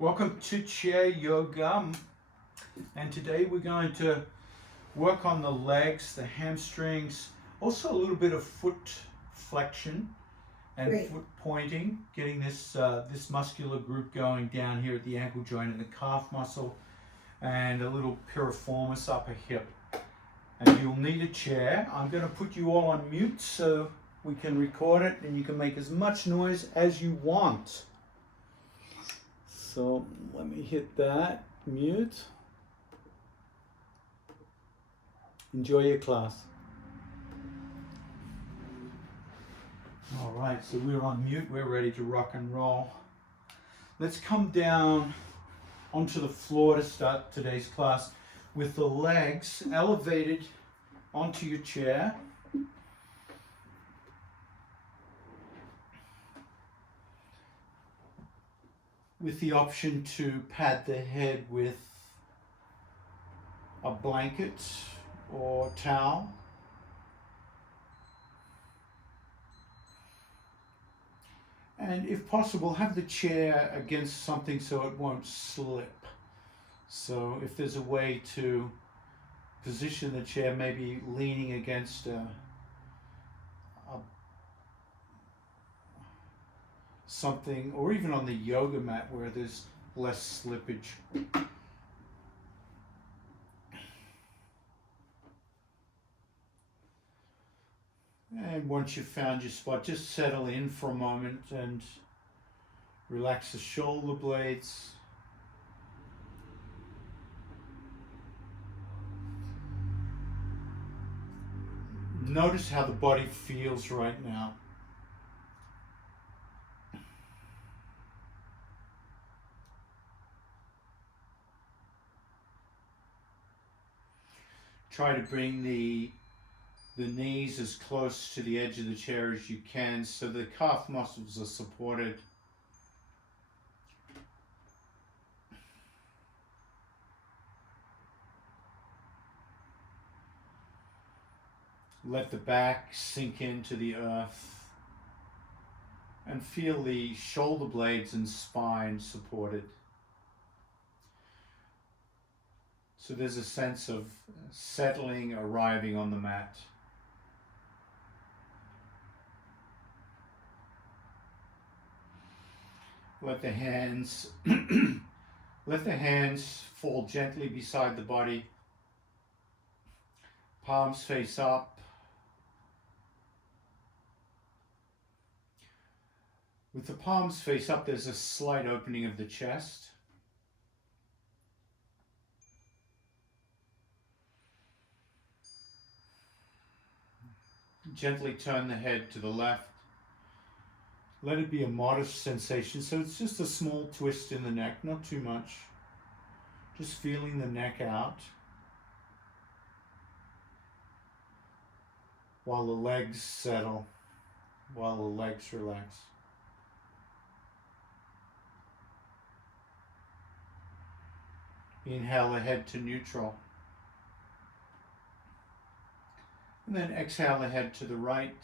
Welcome to Chair Yoga, and today we're going to work on the legs, the hamstrings, also a little bit of foot flexion and Great. foot pointing, getting this muscular group going down here at the ankle joint and the calf muscle, and a little piriformis upper hip. And you'll need a chair. I'm going to put you all on mute so we can record it and you can make as much noise as you want. So let me hit that, mute. Enjoy your class. All right, so we're on mute, we're ready to rock and roll. Let's come down onto the floor to start today's class with the legs elevated onto your chair. With the option to pad the head with a blanket or towel. And if possible, have the chair against something so it won't slip. So if there's a way to position the chair, maybe leaning against something, or even on the yoga mat where there's less slippage. And once you've found your spot, just settle in for a moment and relax the shoulder blades. Notice how the body feels right now. Try to bring the knees as close to the edge of the chair as you can so the calf muscles are supported. Let the back sink into the earth and feel the shoulder blades and spine supported. So there's a sense of settling, arriving on the mat. Let the hands fall gently beside the body. Palms face up. With the palms face up, there's a slight opening of the chest. Gently turn the head to the left. Let it be a modest sensation, so it's just a small twist in the neck, not too much. Just feeling the neck out while the legs settle, while the legs relax. Inhale the head to neutral. And then exhale the head to the right.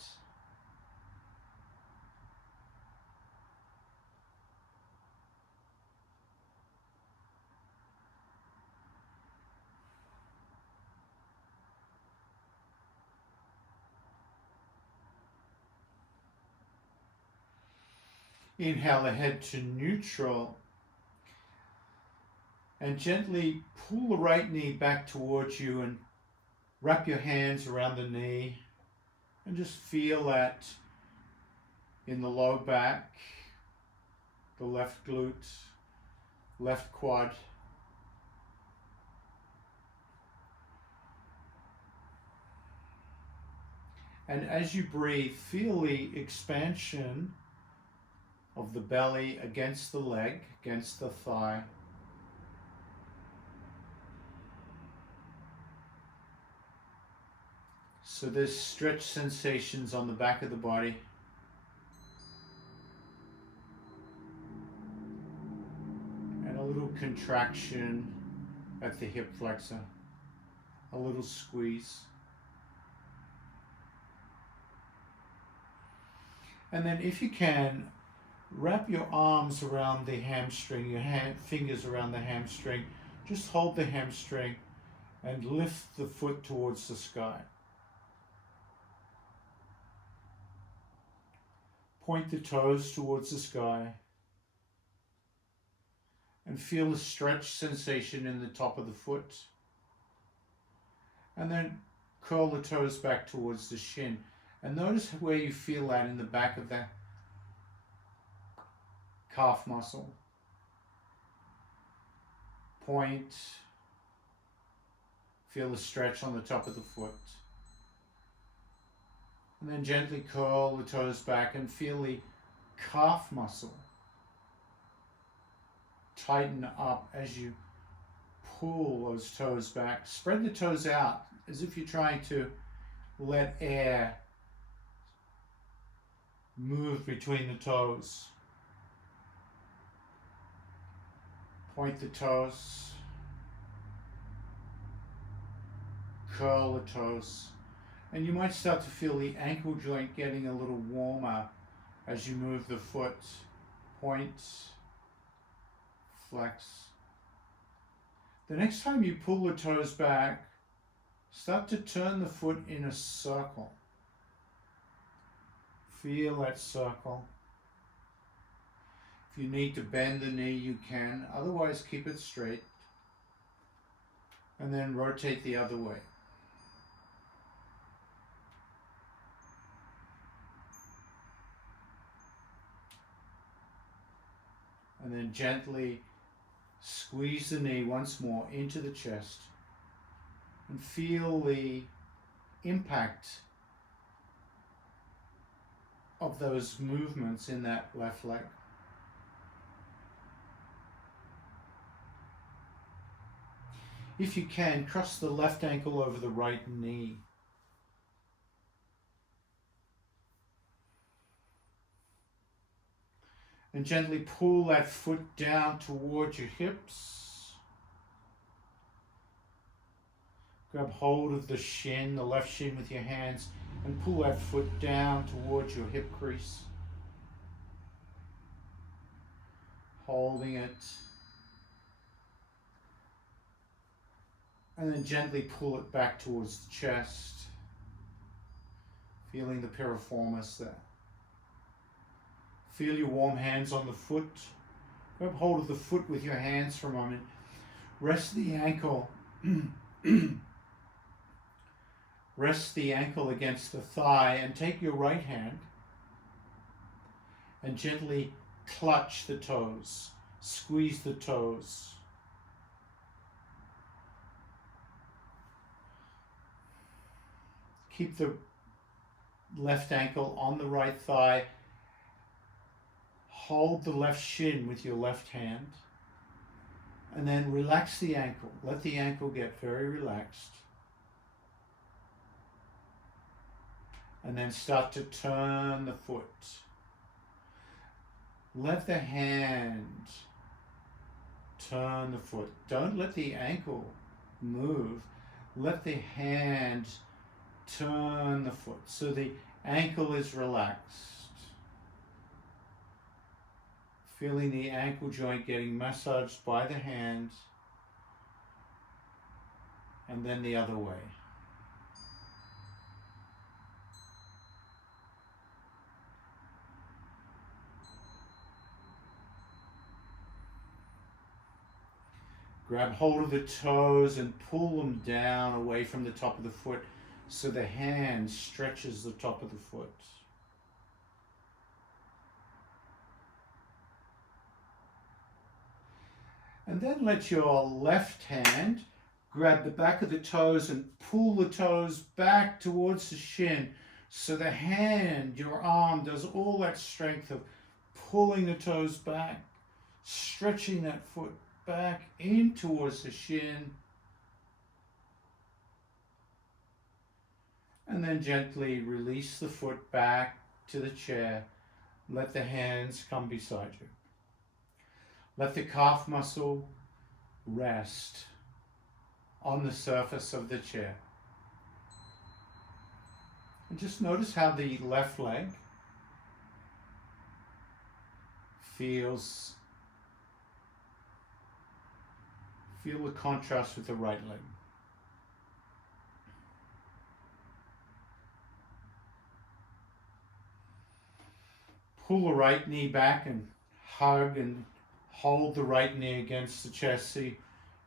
Inhale the head to neutral. And gently pull the right knee back towards you and wrap your hands around the knee and just feel that in the low back, the left glute, left quad. And as you breathe, feel the expansion of the belly against the leg, against the thigh. So there's stretch sensations on the back of the body. And a little contraction at the hip flexor. A little squeeze. And then if you can, Wrap your arms around the hamstring, your fingers around the hamstring. Just hold the hamstring and lift the foot towards the sky. Point the toes towards the sky and feel the stretch sensation in the top of the foot. And then curl the toes back towards the shin. And notice where you feel that in the back of the calf muscle. Point. Feel the stretch on the top of the foot. And then gently curl the toes back and feel the calf muscle tighten up as you pull those toes back. Spread the toes out as if you're trying to let air move between the toes. Point the toes. Curl the toes. And you might start to feel the ankle joint getting a little warmer as you move the foot. Point, flex. The next time you pull the toes back, start to turn the foot in a circle. Feel that circle. If you need to bend the knee, you can. Otherwise, keep it straight. And then rotate the other way. And then gently squeeze the knee once more into the chest and feel the impact of those movements in that left leg. If you can, cross the left ankle over the right knee. And gently pull that foot down towards your hips. Grab hold of the shin, the left shin with your hands, and pull that foot down towards your hip crease. Holding it. And then gently pull it back towards the chest. Feeling the piriformis there. Feel your warm hands on the foot. Grab hold of the foot with your hands for a moment. Rest the ankle. Rest the ankle against the thigh and take your right hand and gently clutch the toes. Squeeze the toes. Keep the left ankle on the right thigh. Hold the left shin with your left hand. And then relax the ankle. Let the ankle get very relaxed. And then start to turn the foot. Let the hand turn the foot. Don't let the ankle move. Let the hand turn the foot so the ankle is relaxed. Feeling the ankle joint getting massaged by the hand and then the other way. Grab hold of the toes and pull them down away from the top of the foot so the hand stretches the top of the foot. And then let your left hand grab the back of the toes and pull the toes back towards the shin so the hand, your arm, does all that strength of pulling the toes back, stretching that foot back in towards the shin. And then gently release the foot back to the chair. Let the hands come beside you. Let the calf muscle rest on the surface of the chair. And just notice how the left leg Feel the contrast with the right leg. Pull the right knee back and hug and hold the right knee against the chest so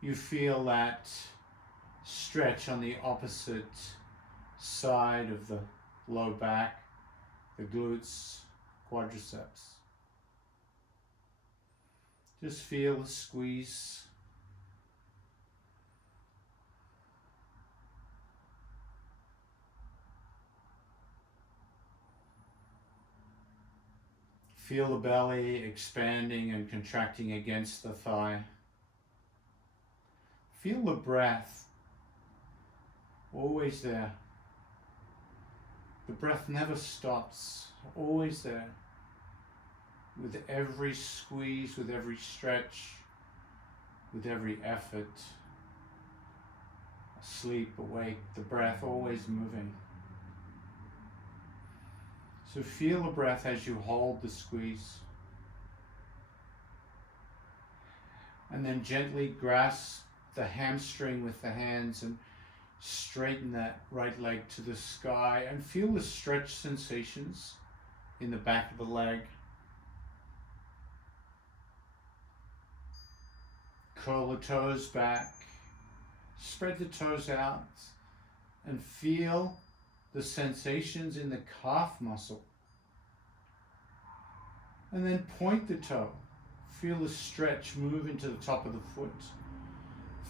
you feel that stretch on the opposite side of the low back, the glutes, quadriceps. Just feel the squeeze. Feel the belly expanding and contracting against the thigh. Feel the breath always there. The breath never stops, always there. With every squeeze, with every stretch, with every effort. Asleep, awake, the breath always moving. So feel the breath as you hold the squeeze. And then gently grasp the hamstring with the hands and straighten that right leg to the sky and feel the stretch sensations in the back of the leg. Curl the toes back, spread the toes out, and feel the sensations in the calf muscle. And then point the toe. Feel the stretch move into the top of the foot.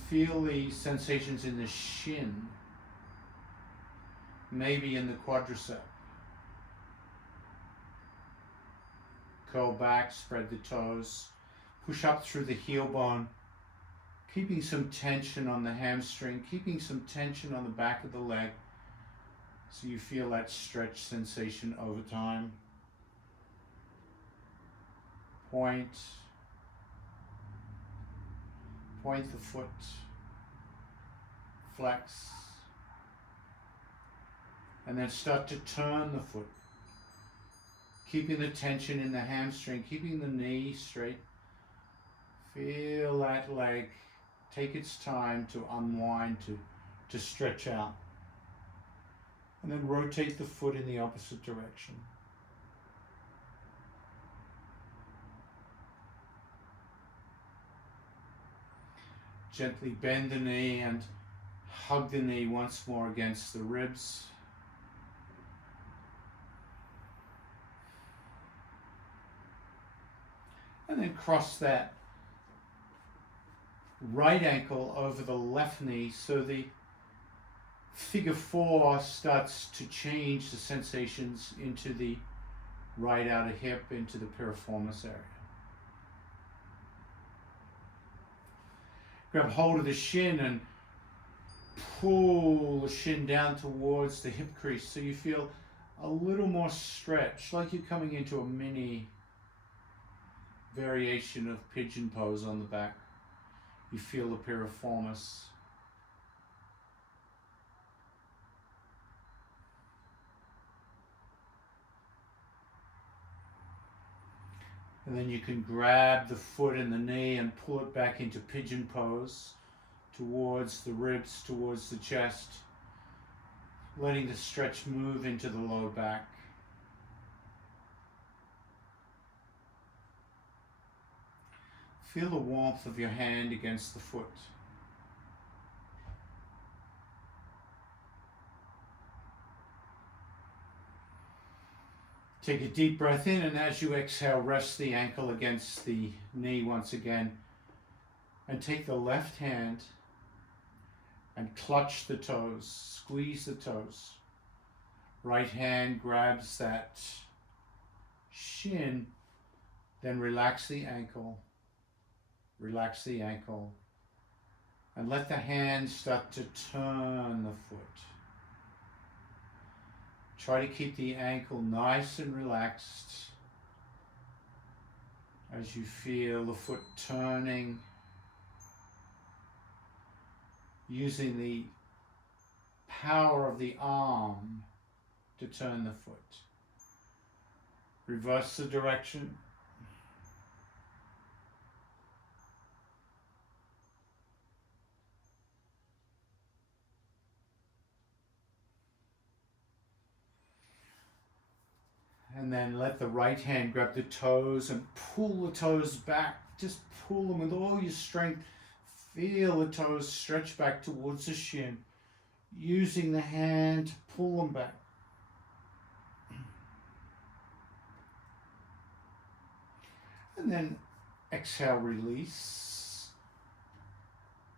Feel the sensations in the shin, maybe in the quadricep. Curl back, spread the toes, push up through the heel bone, keeping some tension on the hamstring, keeping some tension on the back of the leg, so you feel that stretch sensation over time. Point the foot, flex, and then start to turn the foot, keeping the tension in the hamstring, keeping the knee straight. Feel that leg take its time to unwind, to stretch out. And then rotate the foot in the opposite direction. Gently bend the knee and hug the knee once more against the ribs. And then cross that right ankle over the left knee so the figure 4 starts to change the sensations into the right outer hip, into the piriformis area. Grab hold of the shin and pull the shin down towards the hip crease so you feel a little more stretch, like you're coming into a mini variation of pigeon pose on the back. You feel the piriformis. And then you can grab the foot and the knee and pull it back into pigeon pose, towards the ribs, towards the chest, letting the stretch move into the low back. Feel the warmth of your hand against the foot. Take a deep breath in, and as you exhale, rest the ankle against the knee once again. And take the left hand and clutch the toes, squeeze the toes. Right hand grabs that shin, then relax the ankle, and let the hand start to turn the foot. Try to keep the ankle nice and relaxed as you feel the foot turning, using the power of the arm to turn the foot. Reverse the direction. And then let the right hand grab the toes and pull the toes back. Just pull them with all your strength. Feel the toes stretch back towards the shin. Using the hand to pull them back. And then exhale, release.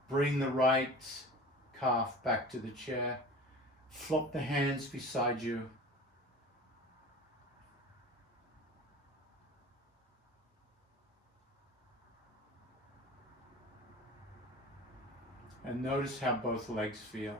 Bring the right calf back to the chair. Flop the hands beside you. And notice how both legs feel.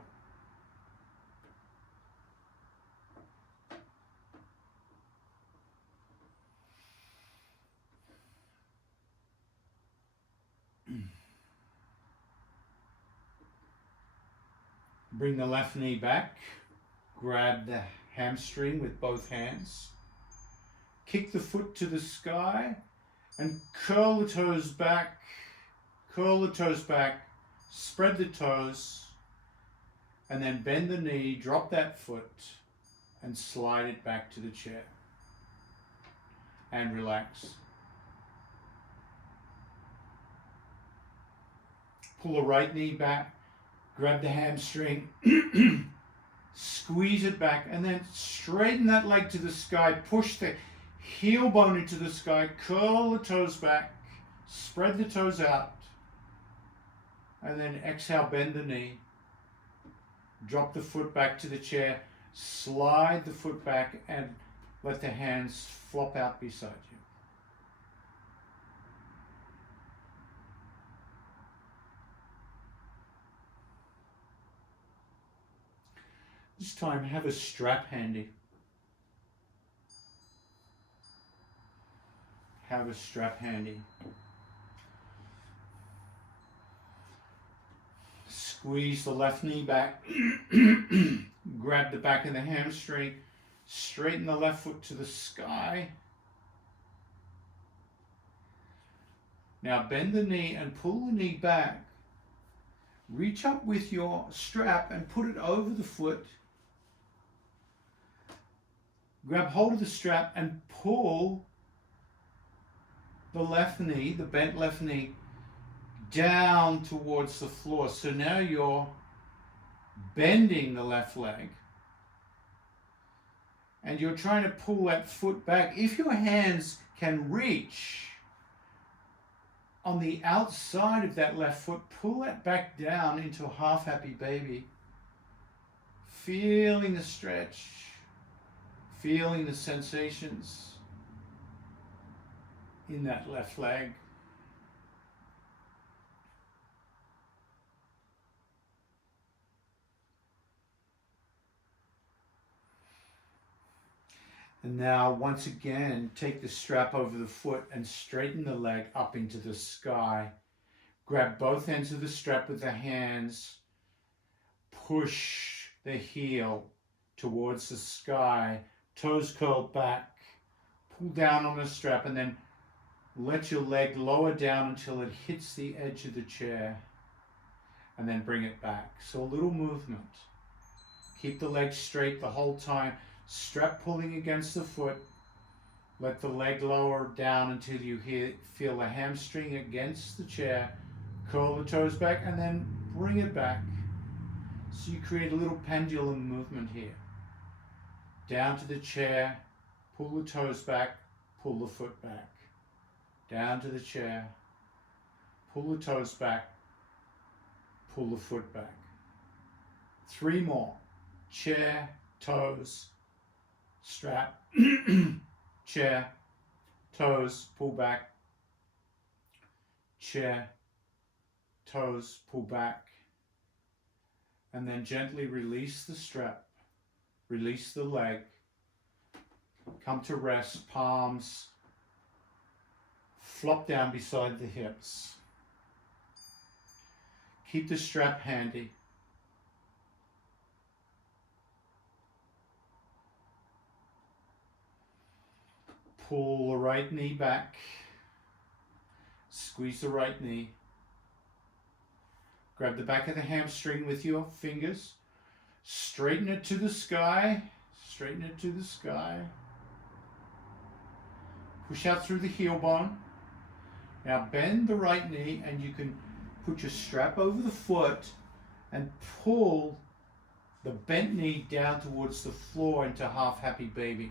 Bring the left knee back. Grab the hamstring with both hands. Kick the foot to the sky and curl the toes back. Curl the toes back. Spread the toes. And then bend the knee, drop that foot and slide it back to the chair. And relax. Pull the right knee back. Grab the hamstring, squeeze it back, and then straighten that leg to the sky. Push the heel bone into the sky, curl the toes back, spread the toes out, and then exhale, bend the knee. Drop the foot back to the chair, slide the foot back, and let the hands flop out beside you. This time, have a strap handy. Have a strap handy. Squeeze the left knee back. Grab the back of the hamstring. Straighten the left foot to the sky. Now bend the knee and pull the knee back. Reach up with your strap and put it over the foot. Grab hold of the strap and pull the left knee, the bent left knee, down towards the floor. So now you're bending the left leg and you're trying to pull that foot back. If your hands can reach on the outside of that left foot, pull that back down into a half happy baby. Feeling the stretch. Feeling the sensations in that left leg. And now, once again, take the strap over the foot and straighten the leg up into the sky. Grab both ends of the strap with the hands. Push the heel towards the sky. Toes curled back, pull down on the strap, and then let your leg lower down until it hits the edge of the chair, and then bring it back. So a little movement. Keep the leg straight the whole time. Strap pulling against the foot. Let the leg lower down until you feel the hamstring against the chair. Curl the toes back, and then bring it back. So you create a little pendulum movement here. Down to the chair, pull the toes back, pull the foot back. Down to the chair, pull the toes back, pull the foot back. 3 more. Chair, toes, strap, chair, toes, pull back, chair, toes, pull back, and then gently release the strap. Release the leg. Come to rest, palms flop down beside the hips. Keep the strap handy. Pull the right knee back. Squeeze the right knee. Grab the back of the hamstring with your fingers. Straighten it to the sky. Straighten it to the sky. Push out through the heel bone. Now bend the right knee and you can put your strap over the foot and pull the bent knee down towards the floor into half happy baby.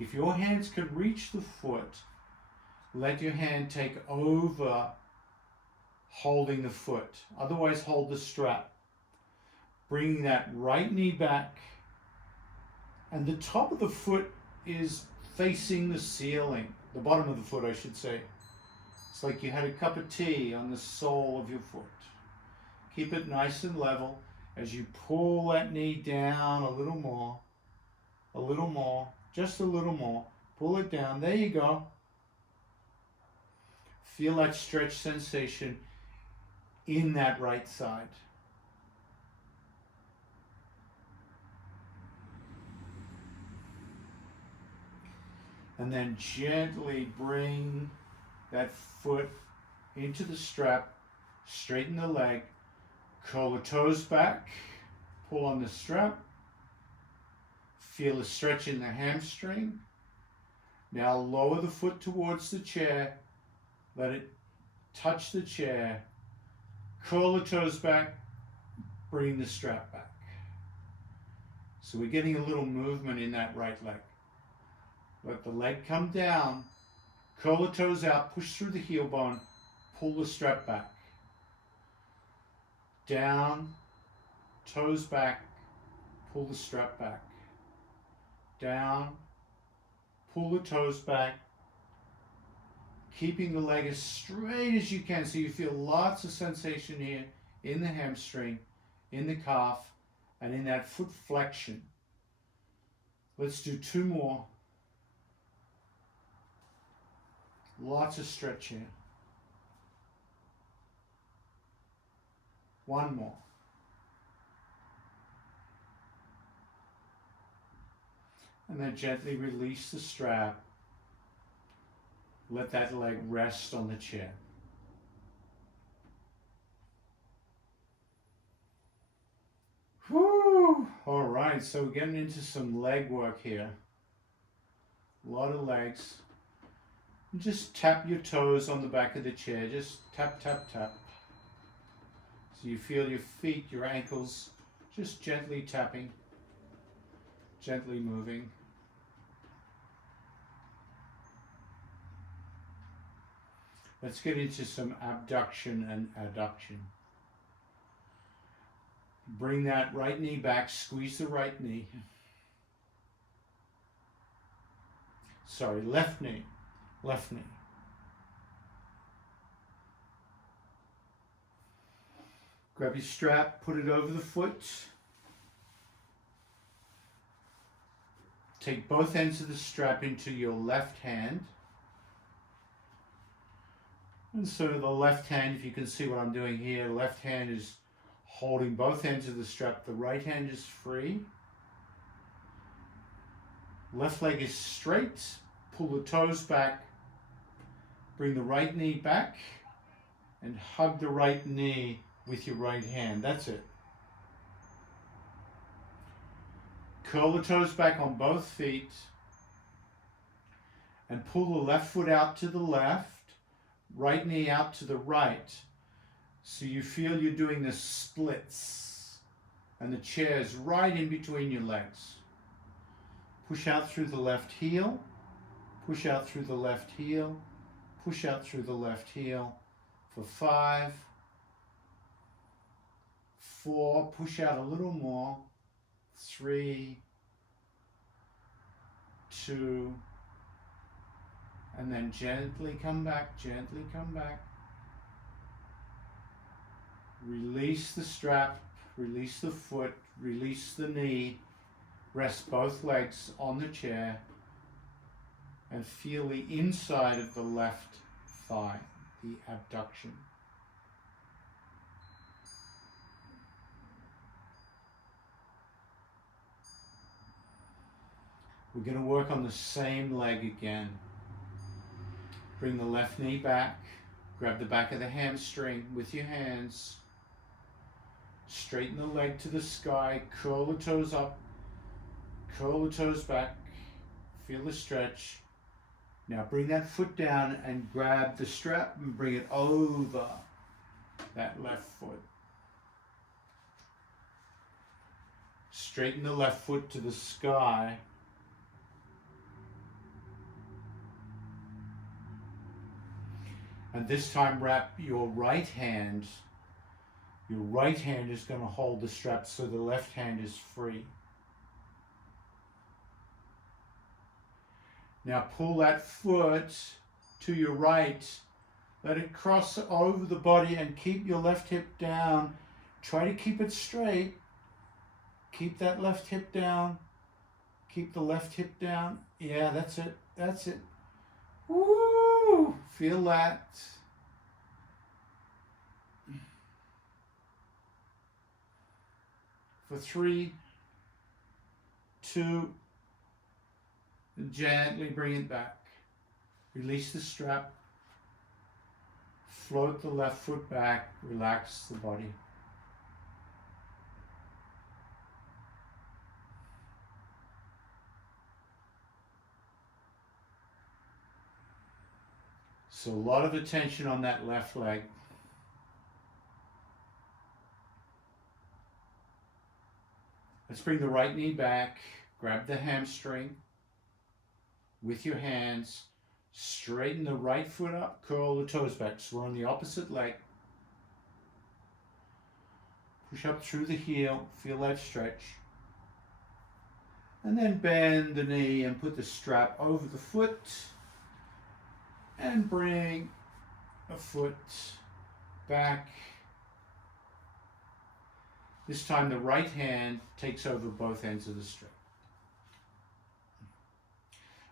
If your hands can reach the foot, let your hand take over holding the foot. Otherwise, hold the strap. Bringing that right knee back, and the top of the foot is facing the ceiling. The bottom of the foot, I should say. It's like you had a cup of tea on the sole of your foot. Keep it nice and level as you pull that knee down a little more, just a little more. Pull it down. There you go. Feel that stretch sensation in that right side. And then gently bring that foot into the strap, straighten the leg, curl the toes back, pull on the strap, feel a stretch in the hamstring. Now lower the foot towards the chair, let it touch the chair, curl the toes back, bring the strap back. So we're getting a little movement in that right leg. Let the leg come down, curl the toes out, push through the heel bone, pull the strap back. Down, toes back, pull the strap back. Down, pull the toes back, keeping the leg as straight as you can so you feel lots of sensation here in the hamstring, in the calf, and in that foot flexion. Let's do 2 more. Lots of stretch here. 1 more. And then gently release the strap. Let that leg rest on the chair. Whew! All right, so we're getting into some leg work here. A lot of legs. Just tap your toes on the back of the chair. Just tap, tap, tap. So you feel your feet, your ankles, just gently tapping, gently moving. Let's get into some abduction and adduction. Bring that right knee back, squeeze the right knee. Sorry, left knee. Left knee. Grab your strap, put it over the foot. Take both ends of the strap into your left hand. And so the left hand, if you can see what I'm doing here, left hand is holding both ends of the strap. The right hand is free. Left leg is straight. Pull the toes back. Bring the right knee back and hug the right knee with your right hand. That's it. Curl the toes back on both feet and pull the left foot out to the left, right knee out to the right. So you feel you're doing the splits and the chair is right in between your legs. Push out through the left heel, push out through the left heel, push out through the left heel for 5, 4, push out a little more, 3, 2, and then gently come back, gently come back. Release the strap, release the foot, release the knee, rest both legs on the chair, and feel the inside of the left thigh, the abduction. We're going to work on the same leg again. Bring the left knee back, grab the back of the hamstring with your hands, straighten the leg to the sky, curl the toes up, curl the toes back, feel the stretch. Now bring that foot down and grab the strap and bring it over that left foot. Straighten the left foot to the sky. And this time wrap your right hand. Your right hand is going to hold the strap so the left hand is free. Now pull that foot to your right. Let it cross over the body and keep your left hip down. Try to keep it straight. Keep that left hip down. Keep the left hip down. Yeah, that's it. That's it. Woo! Feel that. For 3, 2, gently bring it back. Release the strap. Float the left foot back. Relax the body. So a lot of attention on that left leg. Let's bring the right knee back. Grab the hamstring with your hands. Straighten the right foot up. Curl the toes back. So we're on the opposite leg. Push up through the heel. Feel that stretch. And then bend the knee and put the strap over the foot. And bring a foot back. This time the right hand takes over both ends of the strap.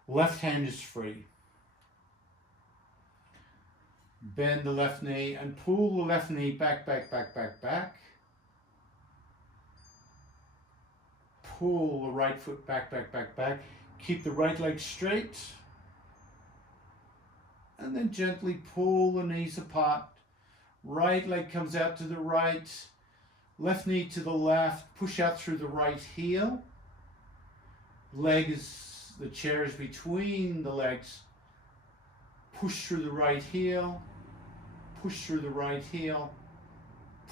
Left hand is free. Bend the left knee and pull the left knee back, back, back, back, back. Pull the right foot back, back, back, back. Keep the right leg straight. And then gently pull the knees apart. Right leg comes out to the right. Left knee to the left. Push out through the right heel. The chair is between the legs. Push through the right heel. Push through the right heel.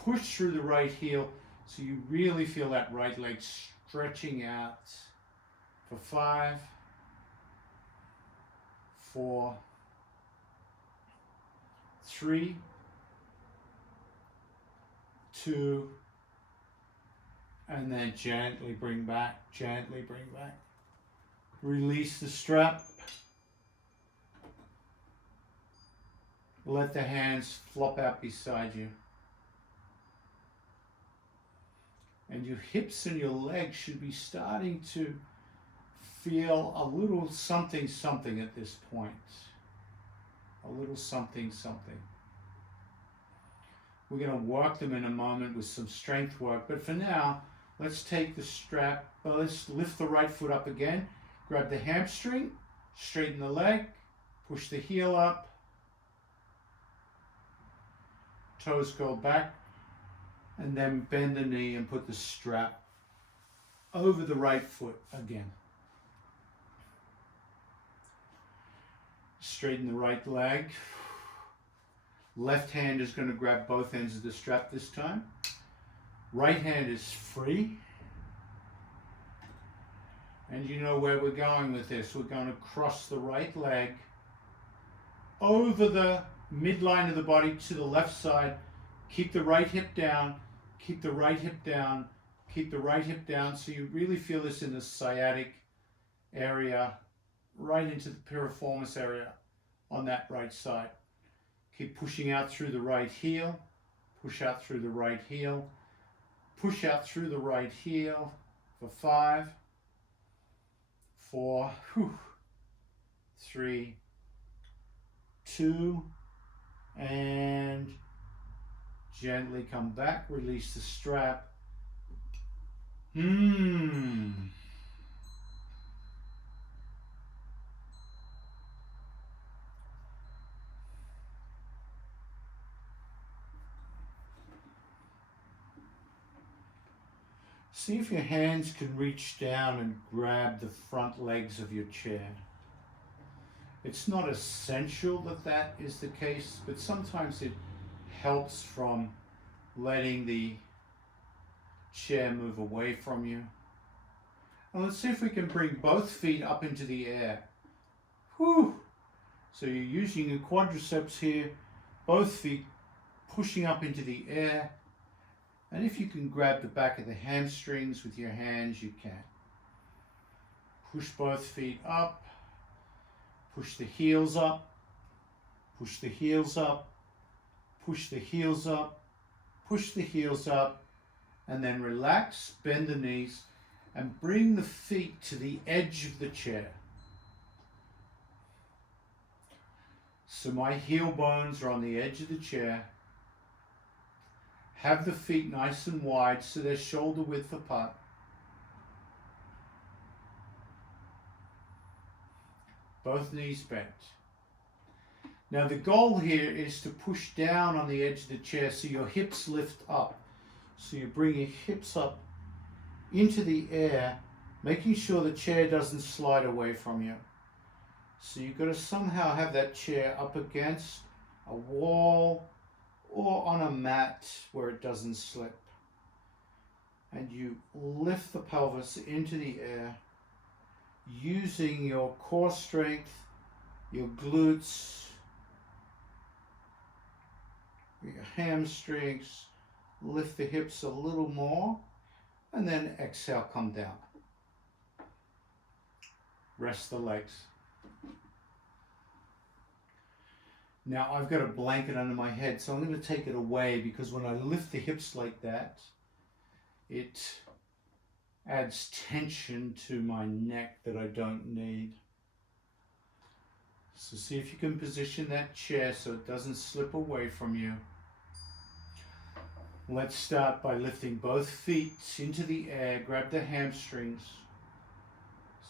Push through the right heel. So you really feel that right leg stretching out. For 5, 4, 3, 2, and then gently bring back, gently bring back. Release the strap. Let the hands flop out beside you. And your hips and your legs should be starting to feel a little something, something at this point. A little something, something. We're going to work them in a moment with some strength work. But for now, let's take the strap. Let's lift the right foot up again. Grab the hamstring. Straighten the leg. Push the heel up. Toes go back. And then bend the knee and put the strap over the right foot again. Straighten the right leg. Left hand is going to grab both ends of the strap this time. Right hand is free. And you know where we're going with this. We're going to cross the right leg over the midline of the body to the left side. Keep the right hip down. Keep the right hip down. Keep the right hip down. So you really feel this in the sciatic area, right into the piriformis area on that right side. Keep pushing out through the right heel. Push out through the right heel. Push out through the right heel for 5, 4, 3, 2, and gently come back. Release the strap. See if your hands can reach down and grab the front legs of your chair. It's not essential that that is the case, but sometimes it helps from letting the chair move away from you. And let's see if we can bring both feet up into the air. Whew! So you're using your quadriceps here, both feet pushing up into the air. And if you can grab the back of the hamstrings with your hands, you can. Push both feet up, push the heels up, push the heels up, push the heels up, push the heels up, and then relax, bend the knees, and bring the feet to the edge of the chair. So my heel bones are on the edge of the chair. Have the feet nice and wide so they're shoulder width apart. Both knees bent. Now the goal here is to push down on the edge of the chair so your hips lift up. So you bring your hips up into the air, making sure the chair doesn't slide away from you. So you've got to somehow have that chair up against a wall or on a mat where it doesn't slip. And you lift the pelvis into the air using your core strength, your glutes, your hamstrings. Lift the hips a little more, and then exhale, come down. Rest the legs. Now I've got a blanket under my head, so I'm going to take it away because when I lift the hips like that, it adds tension to my neck that I don't need. So see if you can position that chair so it doesn't slip away from you. Let's start by lifting both feet into the air. Grab the hamstrings.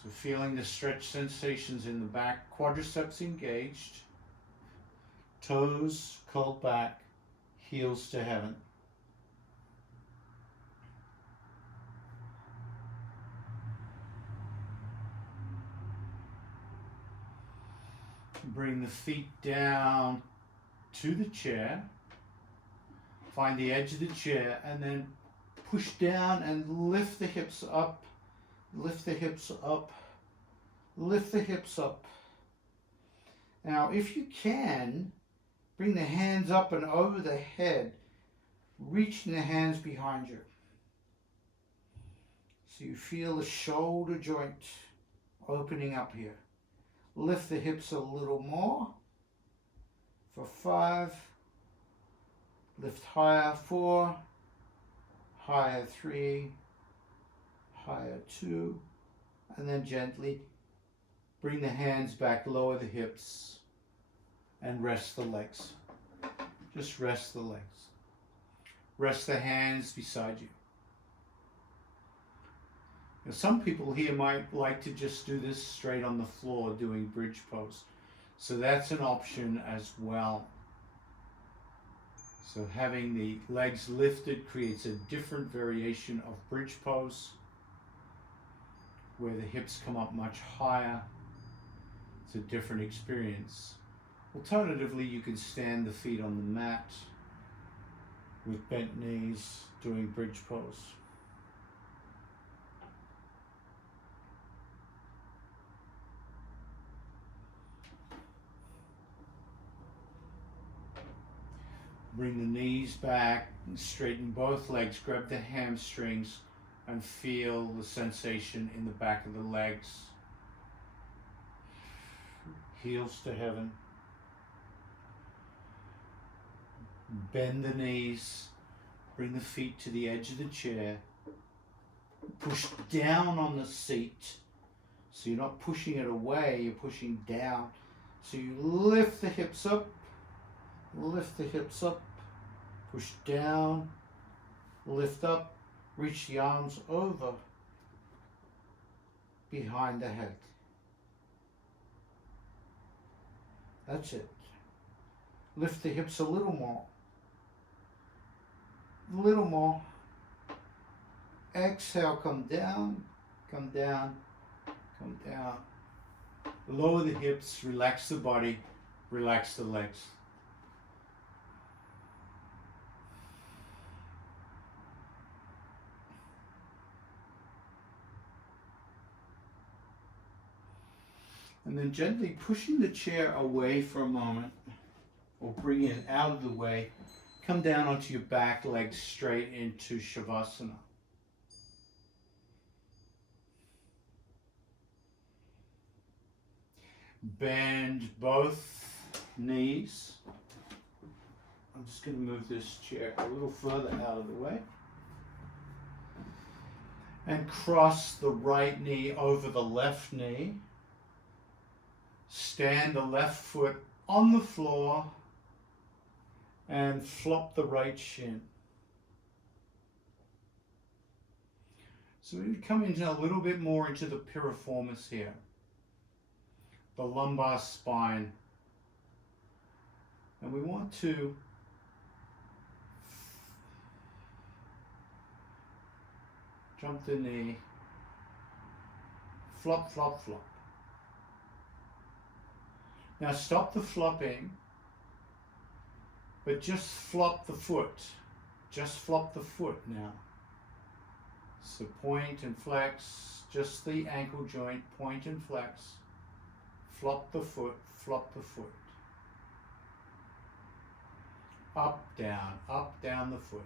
So feeling the stretch sensations in the back, quadriceps engaged, toes curled back, heels to heaven. Bring the feet down to the chair. Find the edge of the chair and then push down and lift the hips up, lift the hips up, lift the hips up. Now, if you can, bring the hands up and over the head, reaching the hands behind you. So you feel the shoulder joint opening up here. Lift the hips a little more for 5. Lift higher, 4, higher, 3, higher, 2, and then gently bring the hands back, lower the hips, and rest the legs. Just rest the legs. Rest the hands beside you. Now, some people here might like to just do this straight on the floor doing bridge pose. So that's an option as well. So having the legs lifted creates a different variation of bridge pose where the hips come up much higher. It's a different experience. Alternatively, you can stand the feet on the mat with bent knees doing bridge pose. Bring the knees back and straighten both legs. Grab the hamstrings and feel the sensation in the back of the legs. Heels to heaven. Bend the knees. Bring the feet to the edge of the chair. Push down on the seat. So you're not pushing it away, you're pushing down. So you lift the hips up. Lift the hips up, push down, lift up, reach the arms over behind the head. That's it. Lift the hips a little more. A little more. Exhale, come down, come down, come down. Lower the hips, relax the body, relax the legs. And then gently pushing the chair away for a moment, or bring it out of the way, come down onto your back, legs straight into Shavasana. Bend both knees. I'm just going to move this chair a little further out of the way. And cross the right knee over the left knee. Stand the left foot on the floor and flop the right shin. So we come into a little bit more into the piriformis here. The lumbar spine, and we want to jump the knee, flop, flop, flop. Now stop the flopping, but just flop the foot. Just flop the foot now. So point and flex, just the ankle joint, point and flex. Flop the foot, flop the foot. Up, down the foot.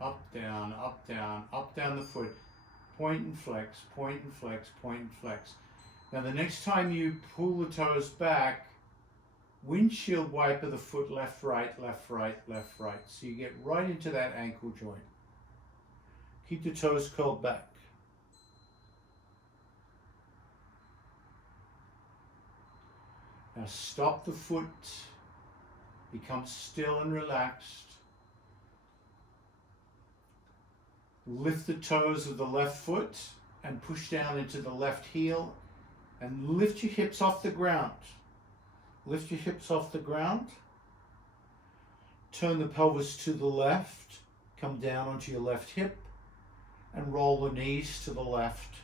Up, down, up, down the foot. Point and flex, point and flex, point and flex. Now the next time you pull the toes back, windshield wiper the foot left, right, left, right, left, right. So you get right into that ankle joint. Keep the toes curled back. Now stop the foot, become still and relaxed. Lift the toes of the left foot and push down into the left heel and lift your hips off the ground. Lift your hips off the ground. Turn the pelvis to the left, come down onto your left hip and roll the knees to the left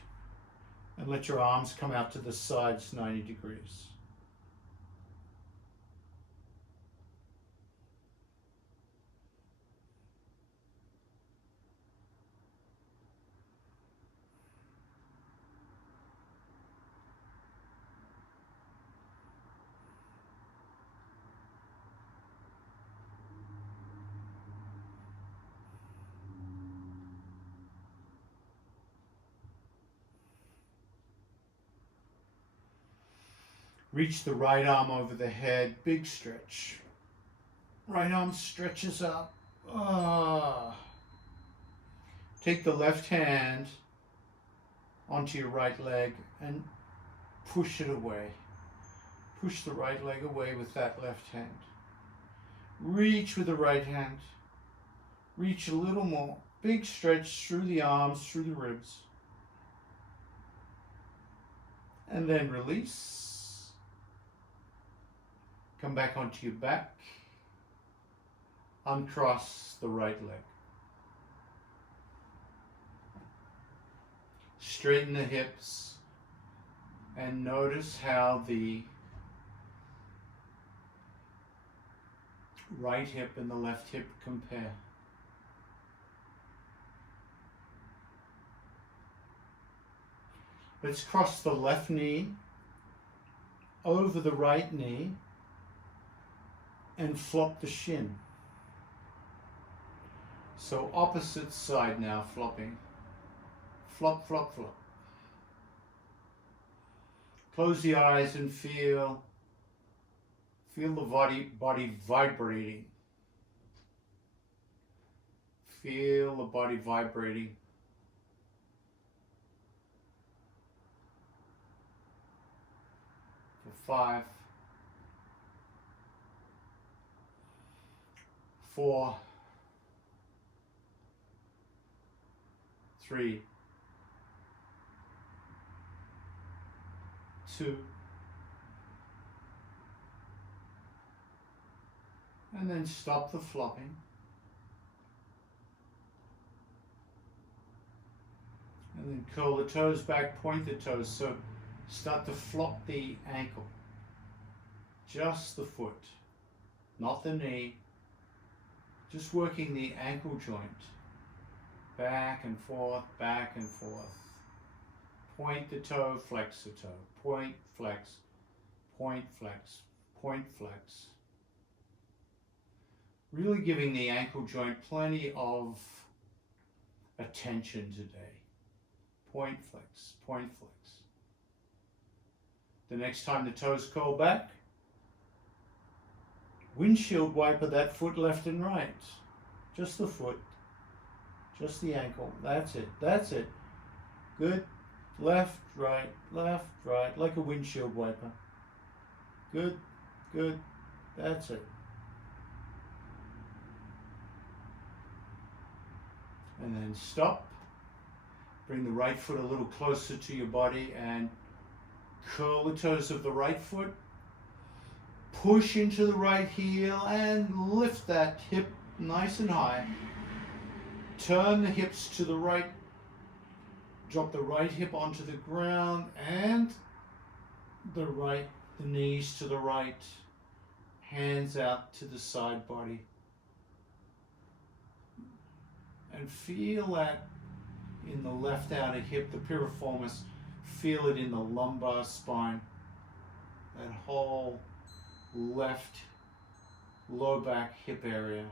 and let your arms come out to the sides 90 degrees. Reach the right arm over the head, big stretch. Right arm stretches up. Take the left hand onto your right leg and push it away. Push the right leg away with that left hand. Reach with the right hand. Reach a little more. Big stretch through the arms, through the ribs. And then release. Come back onto your back. Uncross the right leg. Straighten the hips and notice how the right hip and the left hip compare. Let's cross the left knee over the right knee and flop the shin. So opposite side now, flopping. Flop, flop, flop. Close the eyes and feel the body vibrating. Feel the body vibrating. For 5, 4, 3, 2, and then stop the flopping. And then curl the toes back, point the toes. So Start to flop the ankle. Just the foot, not the knee. Just working the ankle joint. Back and forth, back and forth. Point the toe, flex the toe. Point, flex, point, flex, point, flex. Really giving the ankle joint plenty of attention today. Point, flex, point, flex. The next time the toes curl back, windshield wiper that foot left and right. Just the foot, just the ankle. That's it, that's it. Good. Left, right, like a windshield wiper. Good, good. That's it. And then stop. Bring the right foot a little closer to your body and curl the toes of the right foot. Push into the right heel and lift that hip nice and high. Turn the hips to the right. Drop the right hip onto the ground and the knees to the right. Hands out to the side body. And feel that in the left outer hip, the piriformis. Feel it in the lumbar spine. That whole left low back hip area.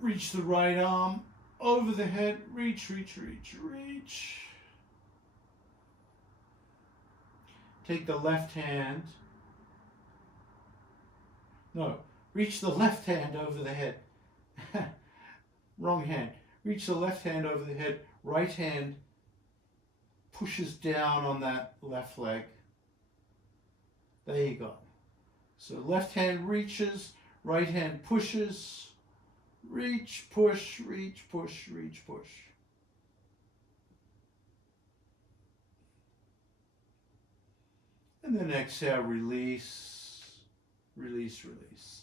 Reach the right arm over the head. Reach, reach, reach, reach. Take the left hand. No, reach the left hand over the head. Wrong hand. Reach the left hand over the head. Right hand pushes down on that left leg. There you go. So left hand reaches, right hand pushes. Reach, push, reach, push, reach, push. And then exhale, release, release, release.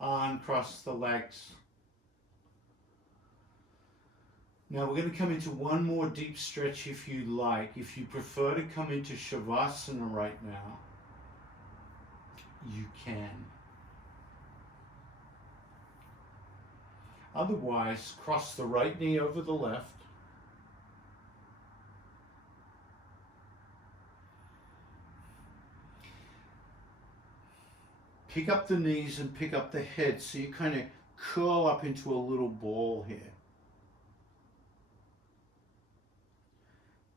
Uncross the legs. Now we're going to come into one more deep stretch if you like. If you prefer to come into Shavasana right now, you can. Otherwise, cross the right knee over the left. Pick up the knees and pick up the head so you kind of curl up into a little ball here.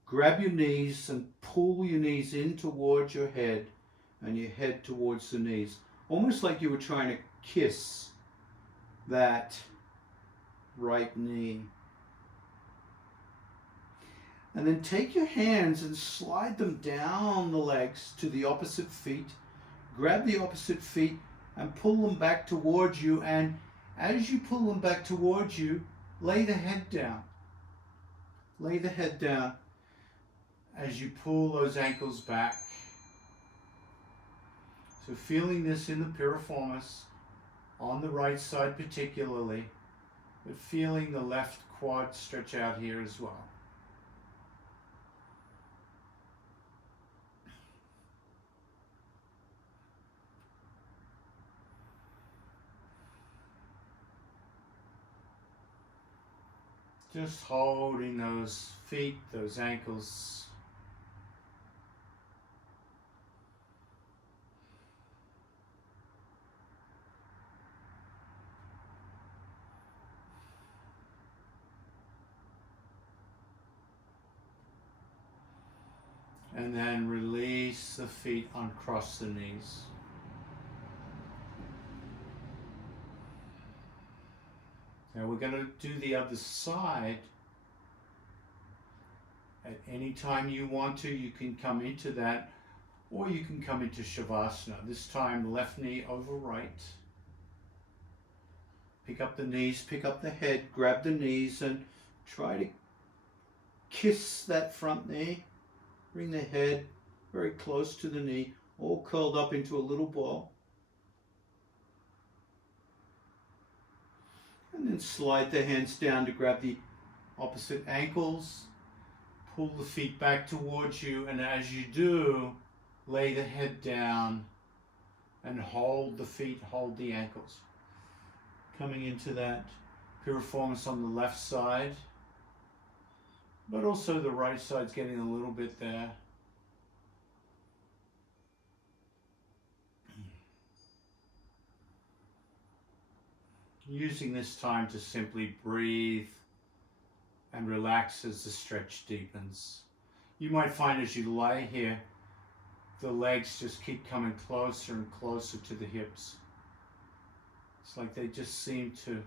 Grab your knees and pull your knees in towards your head and your head towards the knees. Almost like you were trying to kiss that right knee. And then take your hands and slide them down the legs to the opposite feet. Grab the opposite feet and pull them back towards you. And as you pull them back towards you, lay the head down. Lay the head down as you pull those ankles back. So feeling this in the piriformis, on the right side particularly, but feeling the left quad stretch out here as well. Just holding those feet, those ankles. And then release the feet, uncross the knees. Now we're going to do the other side. At any time you want to, you can come into that Or you can come into Shavasana. This time left knee over right. Pick up the knees, pick up the head, grab the knees and try to kiss that front knee. Bring the head very close to the knee, all curled up into a little ball. And then slide the hands down to grab the opposite ankles. Pull the feet back towards you, and as you do, lay the head down and hold the feet, hold the ankles. Coming into that piriformis on the left side, but also the right side's getting a little bit there. Using this time to simply breathe and relax as the stretch deepens. You might find as you lie here, the legs just keep coming closer and closer to the hips. It's like they just seem to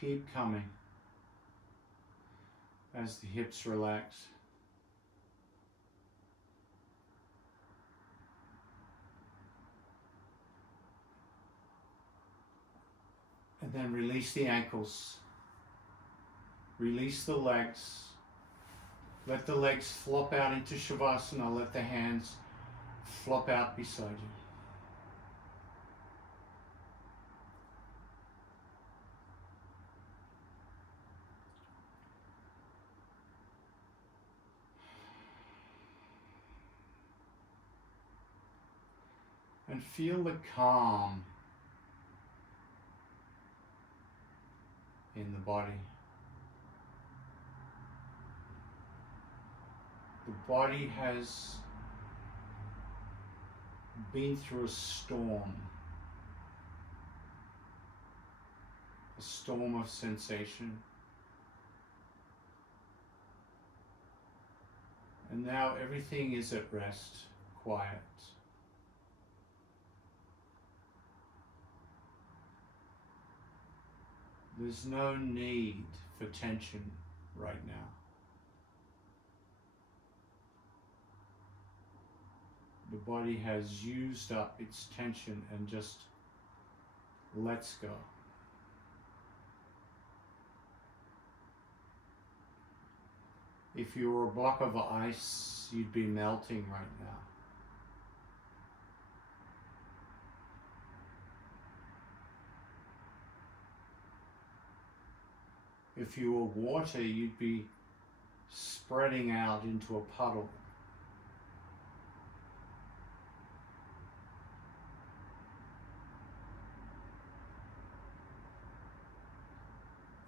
keep coming as the hips relax. And then release the ankles. Release the legs. Let the legs flop out into Shavasana. Let the hands flop out beside you. And feel the calm in the body. The body has been through a storm of sensation. And now everything is at rest, quiet. There's no need for tension right now. The body has used up its tension and just lets go. If you were a block of ice, you'd be melting right now. If you were water, you'd be spreading out into a puddle.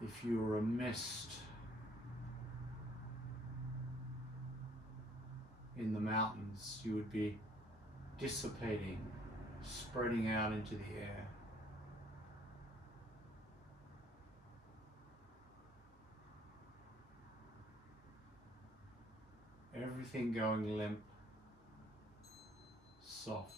If you were a mist in the mountains, you would be dissipating, spreading out into the air. Everything going limp, soft.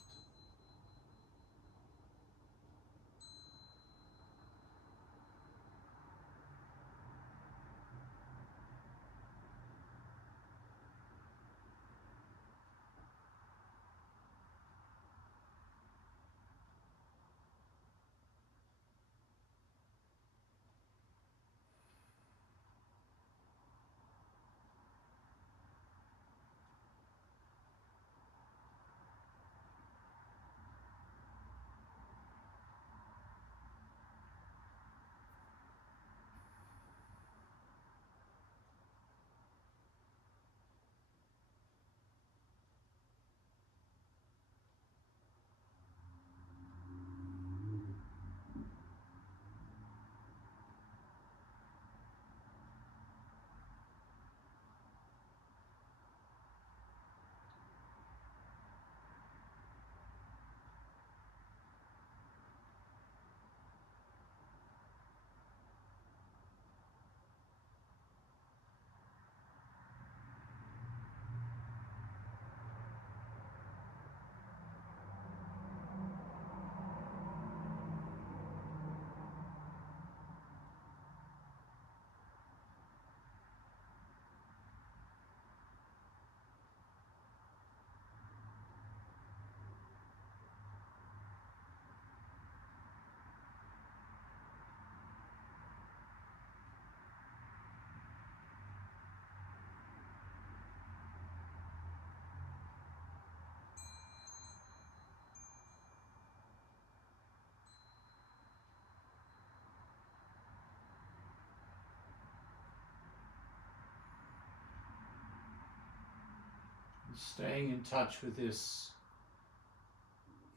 Staying in touch with this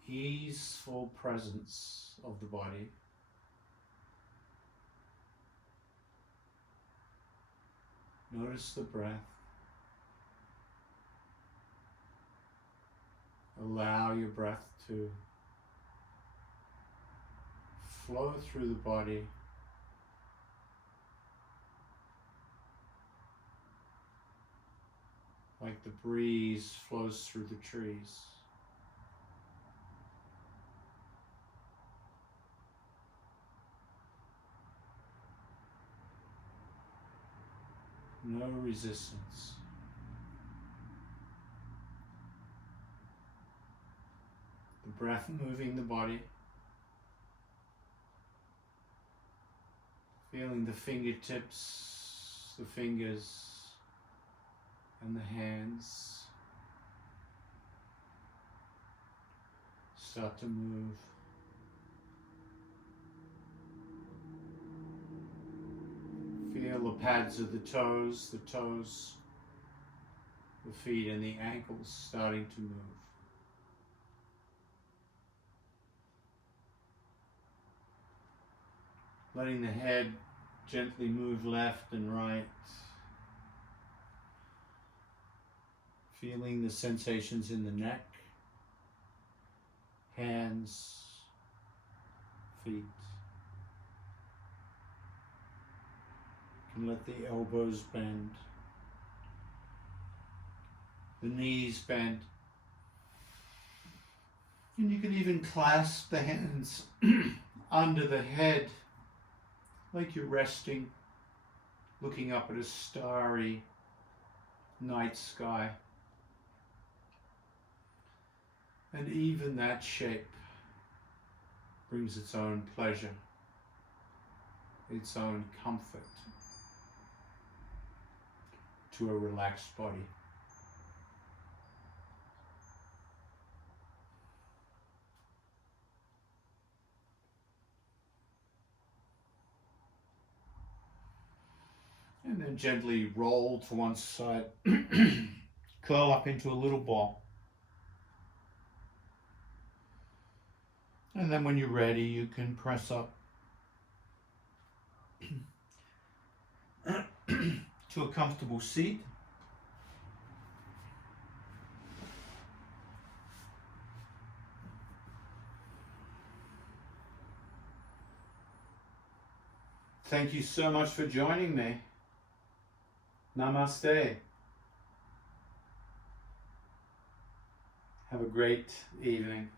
easeful presence of the body. Notice the breath. Allow your breath to flow through the body. Like the breeze flows through the trees. No resistance. The breath moving the body. Feeling the fingertips, the fingers, and the hands start to move. Feel the pads of the toes, the feet and the ankles starting to move. Letting the head gently move left and right. Feeling the sensations in the neck, hands, feet. You can let the elbows bend, the knees bend. And you can even clasp the hands under the head, like you're resting, looking up at a starry night sky. And even that shape brings its own pleasure, its own comfort to a relaxed body. And then gently roll to one side, curl up into a little ball. And then when you're ready, you can press up to a comfortable seat. Thank you so much for joining me. Namaste. Have a great evening.